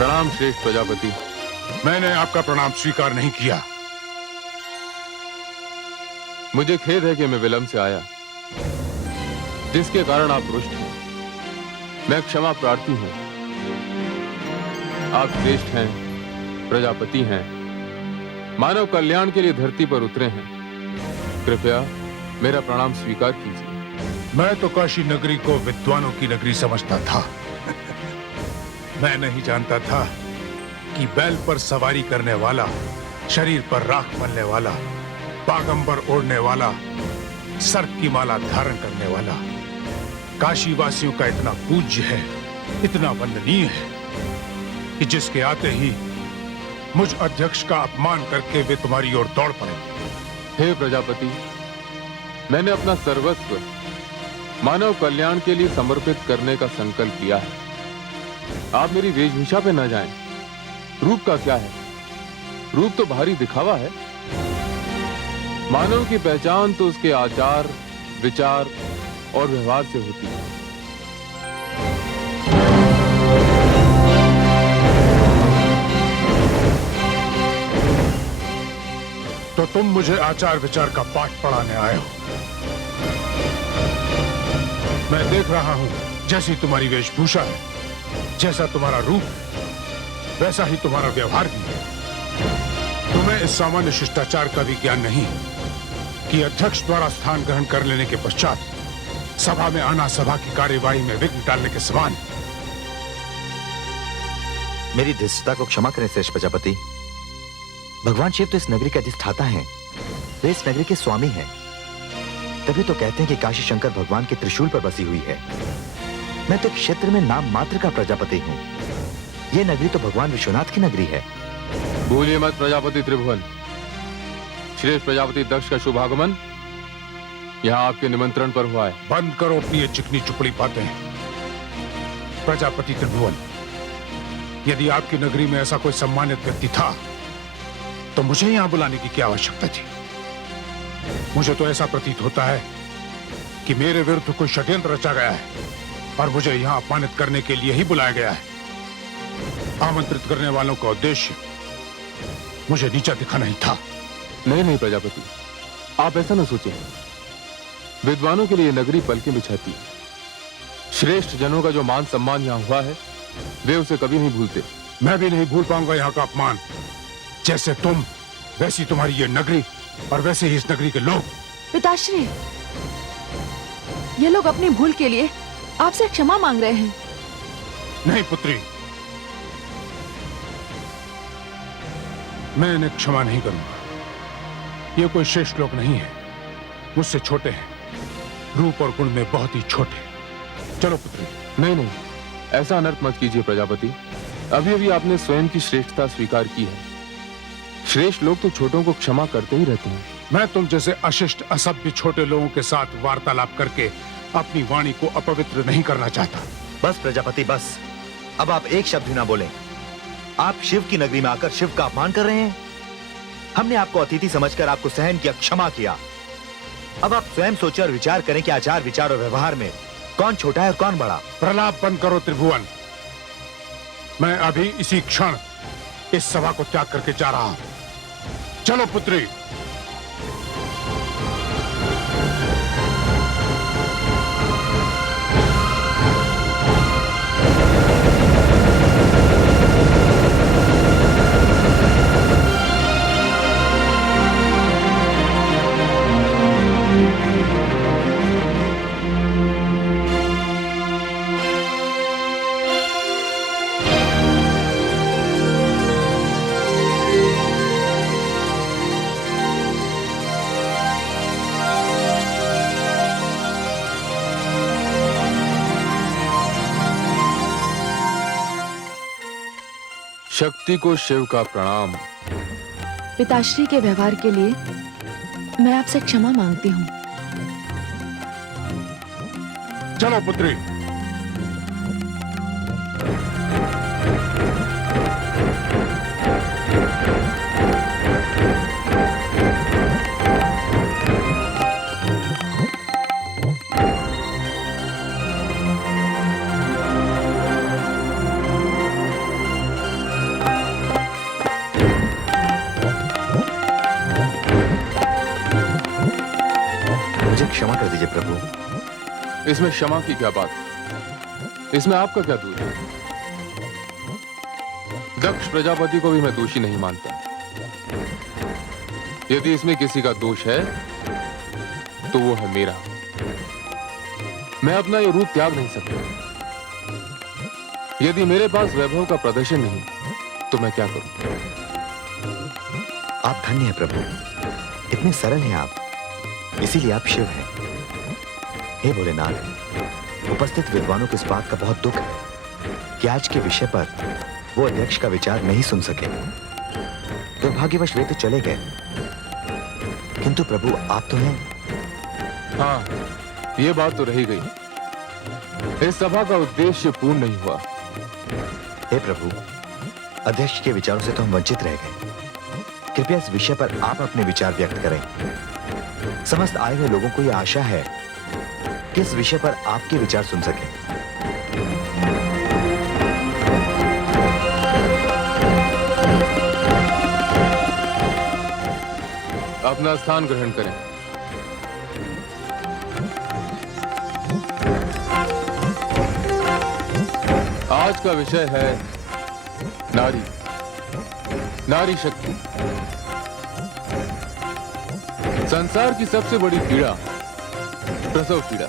प्रणाम श्रेष्ठ प्रजापति। मैंने आपका प्रणाम स्वीकार नहीं किया। मुझे खेद है कि मैं विलंब से आया, जिसके कारण आप रुष्ट हैं। मैं क्षमा प्रार्थी हूं। आप श्रेष्ठ हैं, प्रजापति हैं, मानव कल्याण के लिए धरती पर उतरे हैं। कृपया मेरा प्रणाम स्वीकार कीजिए। मैं तो काशी नगरी को विद्वानों की नगरी समझता था। मैं नहीं जानता था कि बैल पर सवारी करने वाला, शरीर पर राख मलने वाला, बागंबर ओढ़ने वाला, सर्प की माला धारण करने वाला काशी वासियों का इतना पूज्य है, इतना वंदनीय है कि जिसके आते ही मुझ अध्यक्ष का अपमान करके वे तुम्हारी ओर दौड़ पड़े। हे प्रजापति, मैंने अपना सर्वस्व मानव कल्याण के लिए समर्पित करने का संकल्प लिया है। आप मेरी वेशभूषा पे न जाएं। रूप का क्या है? रूप तो बाहरी दिखावा है। मानव की पहचान तो उसके आचार, विचार और व्यवहार से होती है। तो तुम मुझे आचार विचार का पाठ पढ़ाने आए हो। मैं देख रहा हूं, जैसी तुम्हारी वेशभूषा है, जैसा तुम्हारा रूप, वैसा ही तुम्हारा व्यवहार भी है। तुम्हें इस सामान्य शिष्टाचार का भी ज्ञान नहीं कि अध्यक्ष द्वारा स्थान ग्रहण कर लेने के पश्चात सभा में आना सभा की कार्यवाही में विघ्न डालने के समान। मेरी धृष्टता को क्षमा करें श्रेष्ठ प्रजापति। भगवान शिव तो इस नगरी के अधिष्ठाता हैं, वे इस नगरी के स्वामी हैं। तभी तो कहते हैं कि काशी शंकर भगवान के त्रिशूल पर बसी हुई है। मैं तो क्षेत्र में नाम मात्र का प्रजापति हूँ। ये नगरी तो भगवान विश्वनाथ की नगरी है। भूलिए मत प्रजापति त्रिभुवन। श्रेष्ठ प्रजापति दक्ष का शुभ आगमन यहाँ आपके निमंत्रण पर हुआ है। बंद करो अपनी ये चिकनी चुपड़ी बातें। प्रजापति त्रिभुवन, यदि आपकी नगरी में ऐसा कोई सम्मानित व्यक्ति था तो मुझे यहां बुलाने की क्या आवश्यकता थी? मुझे तो ऐसा प्रतीत होता है कि मेरे विरुद्ध कोई षड्यंत्र रचा गया है और मुझे यहां अपमानित करने के लिए ही बुलाया गया है। आमंत्रित करने वालों का उद्देश्य मुझे नीचा दिखा नहीं था। नहीं प्रजापति, आप ऐसा न सोचें। विद्वानों के लिए नगरी पलकें बिछाती है। श्रेष्ठ जनों का जो मान सम्मान यहाँ हुआ है, वे उसे कभी नहीं भूलते। मैं भी नहीं भूल पाऊंगा यहाँ का अपमान। जैसे तुम, वैसी तुम्हारी ये नगरी और वैसे ही इस नगरी के लोग। पिताश्री, ये लोग अपनी भूल के लिए आपसे क्षमा मांग रहे हैं। नहीं पुत्री, मैं इन्हें क्षमा नहीं करूंगा। ये कोई श्रेष्ठ लोग नहीं है, मुझसे छोटे हैं, रूप और गुण में बहुत ही छोटे। चलो पुत्री। नहीं, ऐसा अनर्थ मत कीजिए प्रजापति। अभी अभी आपने स्वयं की श्रेष्ठता स्वीकार की है। श्रेष्ठ लोग तो छोटों को क्षमा करते ही रहते हैं। मैं तुम जैसे अशिष्ट असभ्य छोटे लोगों के साथ वार्तालाप करके अपनी वाणी को अपवित्र नहीं करना चाहता। बस प्रजापति बस, अब आप एक शब्द भी ना बोलें। आप शिव की नगरी में आकर शिव का अपमान कर रहे हैं। हमने आपको अतिथि समझकर आपको सहन किया, क्षमा किया। अब आप स्वयं सोचें और विचार करें कि आचार विचार और व्यवहार में कौन छोटा है और कौन बड़ा। प्रलाप बंद करो त्रिभुवन। मैं अभी इसी क्षण इस सभा को त्याग करके जा रहा हूं। चलो पुत्री। शक्ति को शिव का प्रणाम। पिताश्री के व्यवहार के लिए मैं आपसे क्षमा मांगती हूँ। चलो पुत्री। दीजिए प्रभु। इसमें क्षमा की क्या बात? इसमें आपका क्या दोष है? दक्ष प्रजापति को भी मैं दोषी नहीं मानता। यदि इसमें किसी का दोष है तो वो है मेरा। मैं अपना ये रूप त्याग नहीं सकता। यदि मेरे पास वैभव का प्रदर्शन नहीं तो मैं क्या करूं? आप धन्य हैं प्रभु, इतने सरल हैं आप, इसीलिए आप शिव हैं। हे भोलेनाथ, उपस्थित विद्वानों को इस बात का बहुत दुख है कि आज के विषय पर वो अध्यक्ष का विचार नहीं सुन सके। दुर्भाग्यवश वे तो चले गए, किंतु प्रभु आप तो हैं। हाँ, ये बात तो रही गई। इस सभा का उद्देश्य पूर्ण नहीं हुआ। हे प्रभु, अध्यक्ष के विचारों से तो हम वंचित रह गए। कृपया इस विषय पर आप अपने विचार व्यक्त करें। समस्त आए हुए लोगों को यह आशा है कि इस विषय पर आपके विचार सुन सकें। अपना स्थान ग्रहण करें। आज का विषय है नारी, नारी शक्ति। संसार की सबसे बड़ी पीड़ा प्रसव पीड़ा,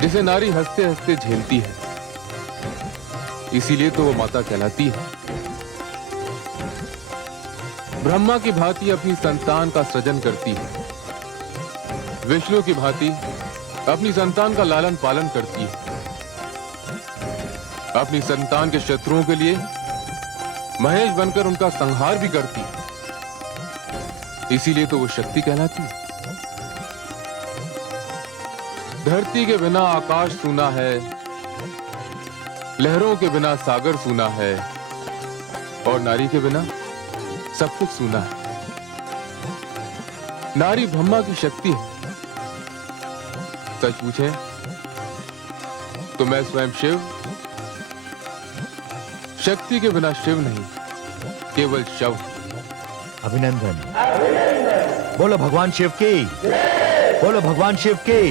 जिसे नारी हंसते हंसते झेलती है, इसीलिए तो वो माता कहलाती है। ब्रह्मा की भांति अपनी संतान का सृजन करती है, विष्णु की भांति अपनी संतान का लालन पालन करती है, अपनी संतान के शत्रुओं के लिए महेश बनकर उनका संहार भी करती है, इसीलिए तो वो शक्ति कहलाती है। धरती के बिना आकाश सूना है, लहरों के बिना सागर सूना है, और नारी के बिना सब कुछ सूना है। नारी ब्रह्मा की शक्ति है। सच पूछे तो मैं स्वयं शिव, शक्ति के बिना शिव नहीं, केवल शव। अभिनंदन। बोलो भगवान शिव की, बोलो भगवान शिव की।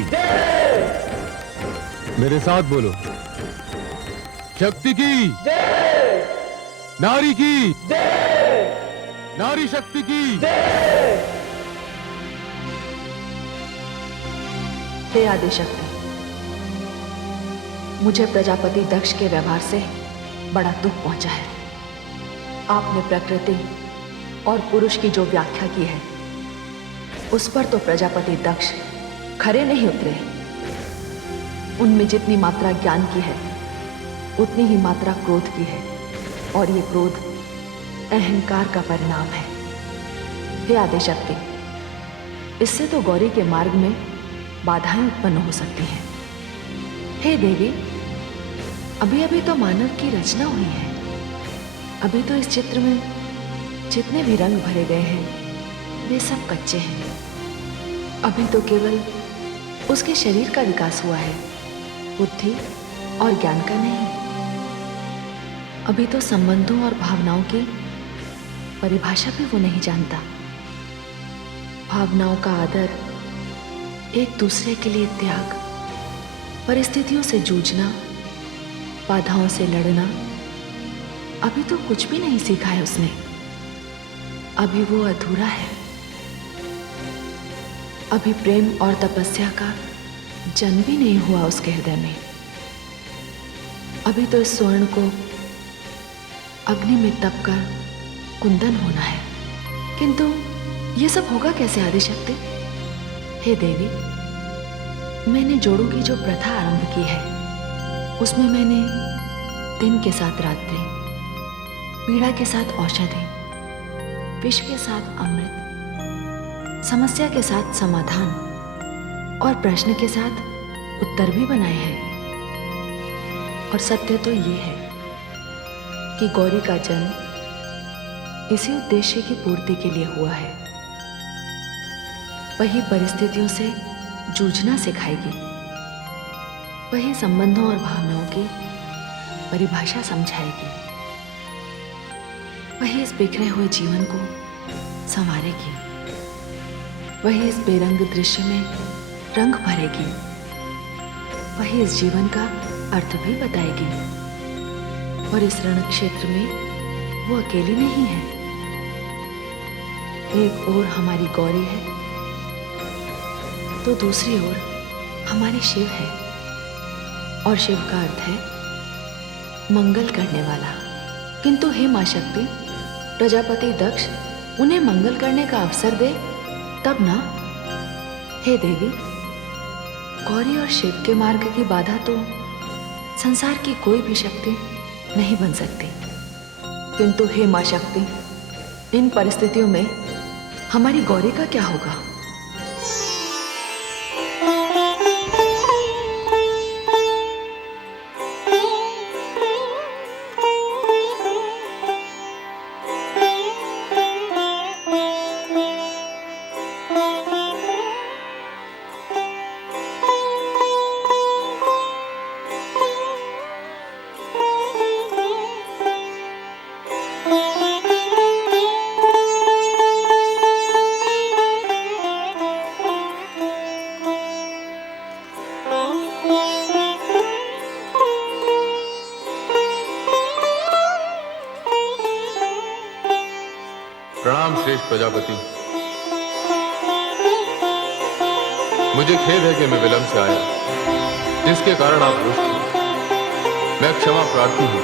मेरे साथ बोलो, शक्ति की, नारी की, नारी शक्ति की। हे आदिशक्ति, मुझे प्रजापति दक्ष के व्यवहार से बड़ा दुख पहुंचा है। आपने प्रकृति और पुरुष की जो व्याख्या की है, उस पर तो प्रजापति दक्ष खरे नहीं उतरे। उनमें जितनी मात्रा ज्ञान की है, उतनी ही मात्रा क्रोध की है, और ये क्रोध अहंकार का परिणाम है। हे आदिशक्ति, इससे तो गौरी के मार्ग में बाधाएं उत्पन्न हो सकती हैं। हे देवी, अभी अभी तो मानव की रचना हुई है। अभी तो इस चित्र में जितने भी रंग भरे गए हैं, वे सब कच्चे हैं। अभी तो केवल उसके शरीर का विकास हुआ है, बुद्धि और ज्ञान का नहीं। अभी तो संबंधों और भावनाओं की परिभाषा भी वो नहीं जानता। भावनाओं का आदर, एक दूसरे के लिए त्याग, परिस्थितियों से जूझना, बाधाओं से लड़ना, अभी तो कुछ भी नहीं सीखा है उसने। अभी वो अधूरा है। अभी प्रेम और तपस्या का जन्म भी नहीं हुआ उसके हृदय में। अभी तो इस स्वर्ण को अग्नि में तपकर कुंदन होना है। किंतु ये सब होगा कैसे आदिशक्ति? हे देवी, मैंने जोड़ों की जो प्रथा आरंभ की है, उसमें मैंने दिन के साथ रात्रि, पीड़ा के साथ औषधि, विष के साथ अमृत, समस्या के साथ समाधान और प्रश्न के साथ उत्तर भी बनाए हैं। और सत्य तो ये है कि गौरी का जन्म इसी उद्देश्य की पूर्ति के लिए हुआ है। वही परिस्थितियों से जूझना सिखाएगी, वही संबंधों और भावनाओं की परिभाषा समझाएगी, वही इस बिखरे हुए जीवन को संवारेगी, वही इस बेरंग दृश्य में रंग भरेगी, वही इस जीवन का अर्थ भी बताएगी। और इस रण क्षेत्र में वो अकेली नहीं है। एक ओर हमारी गौरी है तो दूसरी ओर हमारे शिव है। और शिव का अर्थ है मंगल करने वाला। किंतु हे मां शक्ति, प्रजापति दक्ष उन्हें मंगल करने का अवसर दे तब ना। हे देवी, गौरी और शिव के मार्ग की बाधा तो संसार की कोई भी शक्ति नहीं बन सकती। किंतु हे मां शक्ति, इन परिस्थितियों में हमारी गौरी का क्या होगा? प्रणाम श्रेष्ठ प्रजापति। मुझे खेद है कि मैं विलंब से आया, जिसके कारण आप रुष्ट हुए। मैं क्षमा प्रार्थी हूं।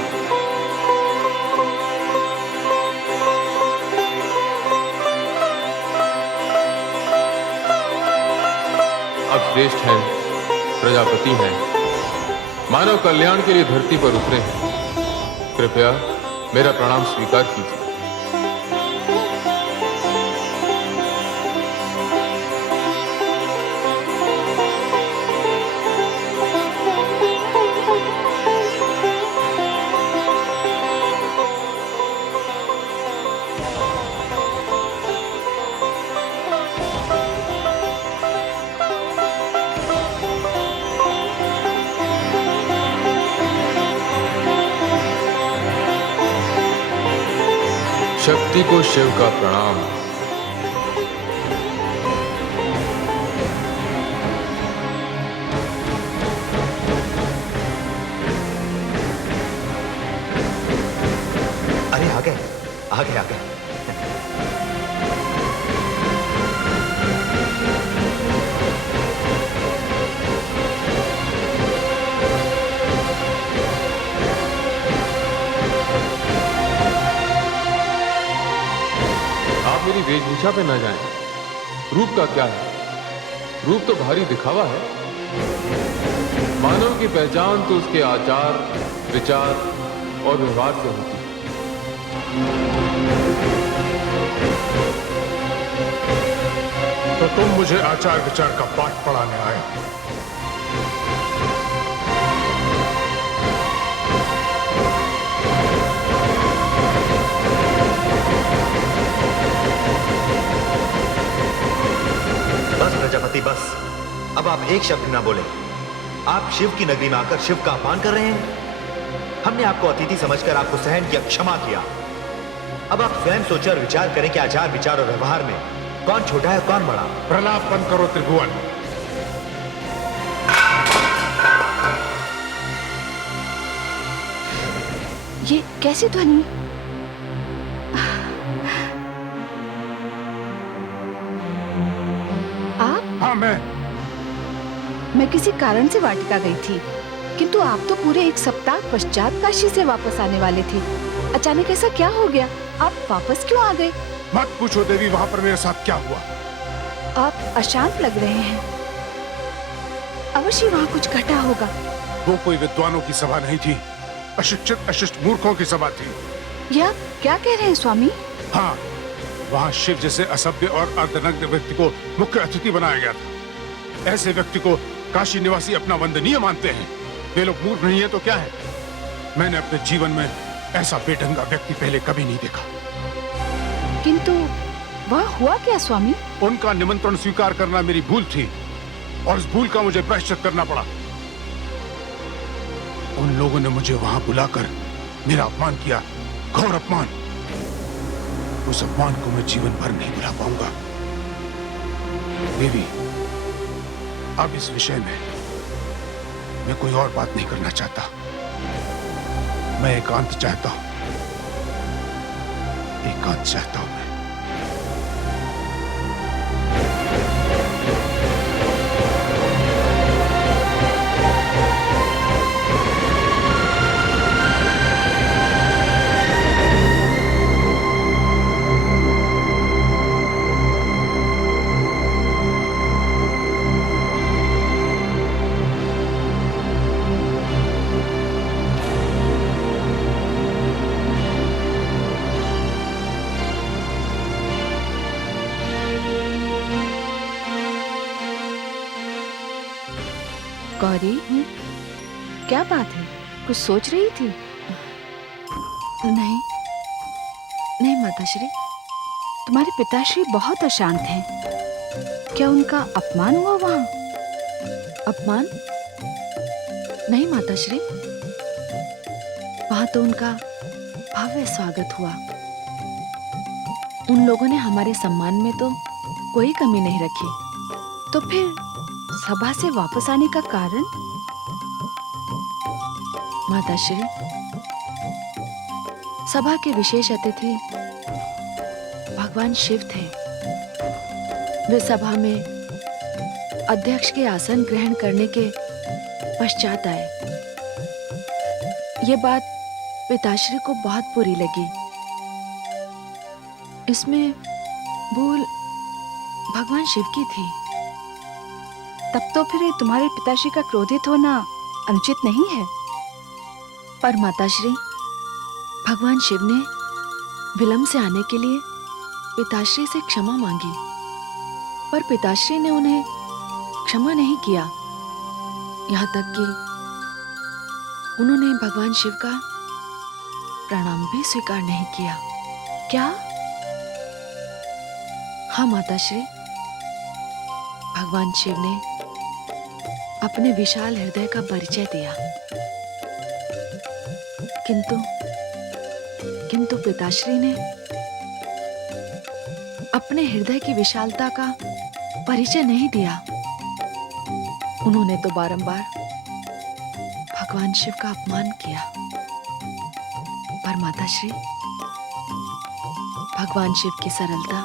अब श्रेष्ठ हैं, प्रजापति हैं, मानव कल्याण के लिए धरती पर उतरे हैं। कृपया मेरा प्रणाम स्वीकार कीजिए। शक्ति को शिव का प्रणाम। अरे आ गए, आ गए, आ गए। मेरी वेशभूषा पे न जाएं। रूप का क्या है? रूप तो भारी दिखावा है। मानव की पहचान तो उसके आचार, विचार और व्यवहार से होती है। तो तुम मुझे आचार विचार का पाठ पढ़ाने आए हो। बस प्रजापति, बस। अब आप एक शब्द ना बोले। आप शिव की नगरी में आकर शिव का अपमान कर रहे हैं। हमने आपको अतिथि समझकर आपको सहन किया, क्षमा किया। अब आप स्वयं सोचें और विचार करें कि आचार विचार और व्यवहार में कौन छोटा है कौन बड़ा। प्रलाप बंद करो त्रिभुवन। ये कैसी ध्वनि? आप? हाँ, मैं किसी कारण से वाटिका गई थी, किंतु आप तो पूरे एक सप्ताह पश्चात काशी से वापस आने वाले थे। अचानक ऐसा क्या हो गया? आप वापस क्यों आ गए? मत पूछो देवी, वहां पर मेरे साथ क्या हुआ। आप अशांत लग रहे हैं। अवश्य वहाँ कुछ घटा होगा। वो कोई विद्वानों की सभा नहीं थी, अशिक्षित अशिष्ट मूर्खों की सभा थी। यह क्या कह रहे हैं स्वामी? हाँ, वहाँ शिव जैसे असभ्य और अर्धनग्न व्यक्ति को मुख्य अतिथि बनाया गया था। ऐसे व्यक्ति को काशी निवासी अपना वंदनीय मानते हैं। वे लोग मूर्ख नहीं है तो क्या है? मैंने अपने जीवन में ऐसा बेढंगा व्यक्ति पहले कभी नहीं देखा। किंतु वह हुआ क्या स्वामी? उनका निमंत्रण स्वीकार करना मेरी भूल थी और उस भूल का मुझे प्रायश्चित करना पड़ा। उन लोगों ने मुझे वहां बुलाकर मेरा अपमान किया, घोर अपमान। उस अपमान को मैं जीवन भर नहीं भुला पाऊंगा। देवी, अब इस विषय में मैं कोई और बात नहीं करना चाहता। मैं एकांत चाहता हूं, एकांत चाहता हूं मैं। गौरी, क्या बात है? कुछ सोच रही थी? नहीं, नहीं माताश्री। तुम्हारे पिताश्री बहुत अशांत हैं। क्या उनका अपमान हुआ वहाँ? अपमान? नहीं माताश्री, वहां तो उनका भव्य स्वागत हुआ। उन लोगों ने हमारे सम्मान में तो कोई कमी नहीं रखी। तो फिर सभा से वापस आने का कारण? माताश्री, सभा के विशेष अतिथि भगवान शिव थे। वे सभा में अध्यक्ष के आसन ग्रहण करने के पश्चात आए। ये बात पिताश्री को बहुत बुरी लगी। इसमें भूल भगवान शिव की थी। तब तो फिर तुम्हारे पिताश्री का क्रोधित होना अनुचित नहीं है। पर माताश्री, भगवान शिव ने विलंब से आने के लिए पिताश्री से क्षमा मांगी, पर पिताश्री ने उन्हें क्षमा नहीं किया। यहाँ तक कि उन्होंने भगवान शिव का प्रणाम भी स्वीकार नहीं किया। क्या? हाँ माताश्री, भगवान शिव ने अपने विशाल हृदय का परिचय दिया, किंतु पिताश्री ने अपने हृदय की विशालता का परिचय नहीं दिया। उन्होंने तो बारंबार भगवान शिव का अपमान किया। पर माताश्री, भगवान शिव की सरलता,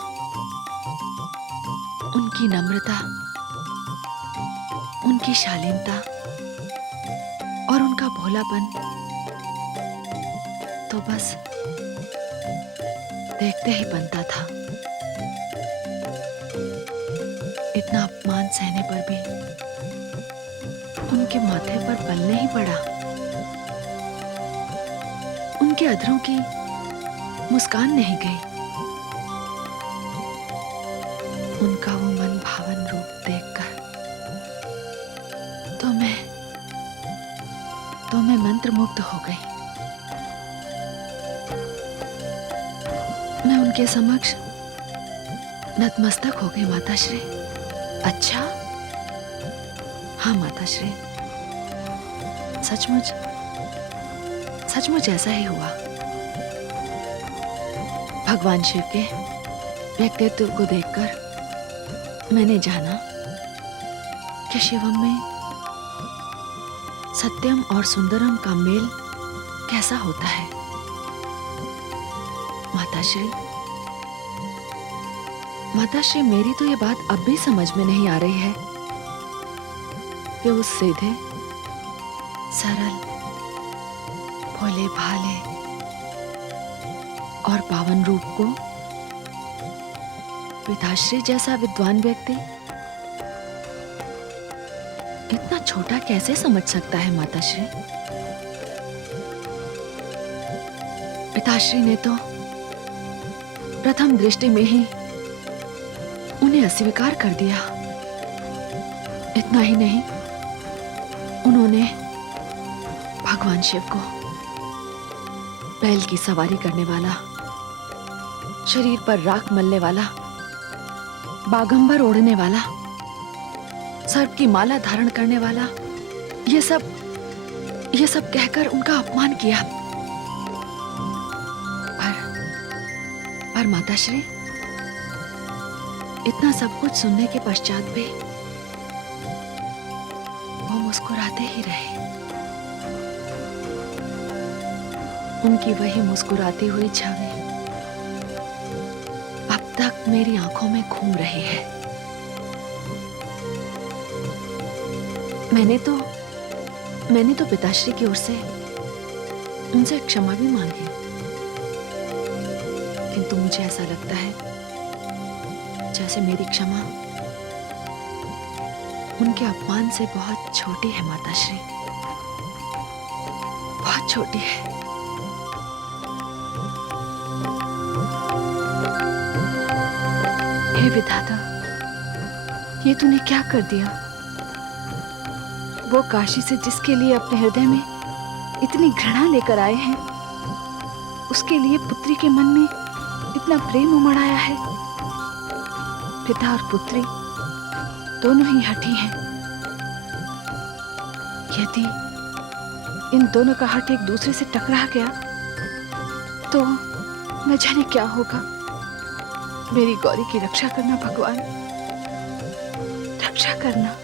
उनकी नम्रता, उनकी शालीनता और उनका भोलापन तो बस देखते ही बनता था। इतना अपमान सहने पर भी उनके माथे पर बल नहीं पड़ा। उनके अधरों की मुस्कान नहीं गई। उनका वो मन भावन रूप देखकर तो मैं मंत्रमुग्ध हो गई। मैं उनके समक्ष नतमस्तक हो गई माताश्री। अच्छा? हाँ माताश्री, सचमुच ऐसा ही हुआ। भगवान शिव के व्यक्तित्व को देखकर मैंने जाना कि शिवम में सत्यम और सुंदरम का मेल कैसा होता है। माताश्री, मेरी तो ये बात अब भी समझ में नहीं आ रही है कि उस सीधे, सरल, भोले भाले और पावन रूप को पिताश्री जैसा विद्वान व्यक्ति इतना छोटा कैसे समझ सकता है। माताश्री, पिताश्री ने तो प्रथम दृष्टि में ही उन्हें अस्वीकार कर दिया। इतना ही नहीं, उन्होंने भगवान शिव को बैल की सवारी करने वाला, शरीर पर राख मलने वाला, बागंबर ओढ़ने वाला, सर्प की माला धारण करने वाला, ये सब कहकर उनका अपमान किया। पर माताश्री, इतना सब कुछ सुनने के पश्चात भी मुस्कुराते ही रहे। उनकी वही मुस्कुराती हुई छवि अब तक मेरी आंखों में घूम रही है। मैंने तो पिताश्री की ओर से उनसे क्षमा भी मांगी, किंतु मुझे ऐसा लगता है जैसे मेरी क्षमा उनके अपमान से बहुत छोटी है माताश्री, बहुत छोटी है। हे विधाता, ये तूने क्या कर दिया? वो काशी से जिसके लिए अपने हृदय में इतनी घृणा लेकर आए हैं, उसके लिए पुत्री के मन में इतना प्रेम उमड़ आया है। पिता और पुत्री दोनों ही हठी हैं। यदि इन दोनों का हट एक दूसरे से टकरा गया तो न जाने क्या होगा। मेरी गौरी की रक्षा करना भगवान, रक्षा करना।